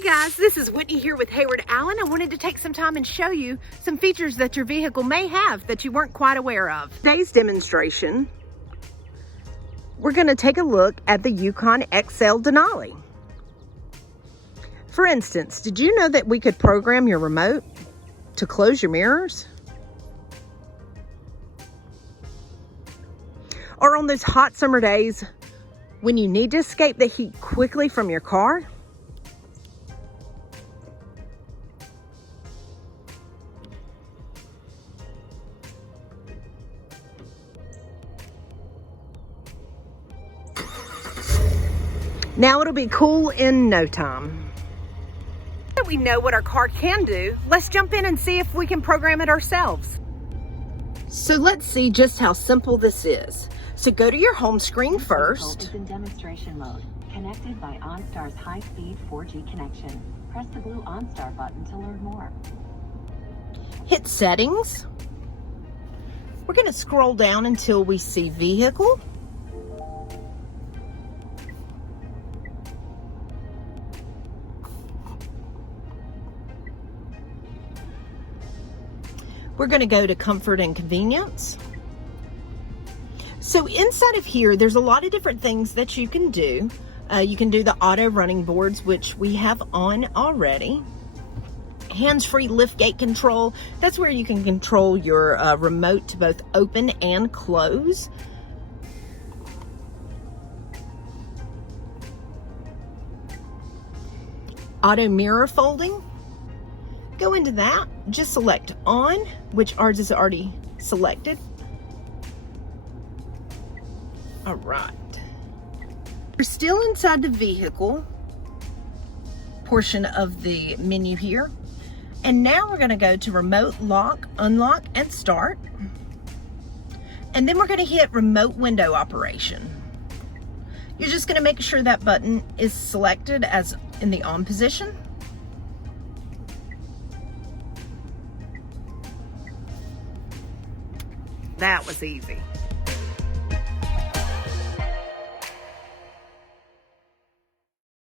Hey guys, this is Whitney here with Hayward Allen. I wanted to take some time and show you some features that your vehicle may have that you weren't quite aware of. Today's demonstration, we're going to take a look at the Yukon XL Denali. For instance, did you know that we could program your remote to close your mirrors? Or on those hot summer days when you need to escape the heat quickly from your car? Now it'll be cool in no time. Now that we know what our car can do, let's jump in and see if we can program it ourselves. So let's see just how simple this is. So go to your home screen first. Is in demonstration mode, connected by OnStar's high-speed 4G connection. Press the blue OnStar button to learn more. Hit settings. We're going to scroll down until we see vehicle. We're going to go to comfort and convenience. So inside of here, there's a lot of different things that you can do. You can do the auto running boards, which we have on already. Hands-free liftgate control. That's where you can control your remote to both open and close. Auto mirror folding. Go into that, just select on, which ours is already selected. All right. We're still inside the vehicle portion of the menu here. And now we're gonna go to remote lock, unlock, and start. And then we're gonna hit remote window operation. You're just gonna make sure that button is selected as in the on position. That was easy.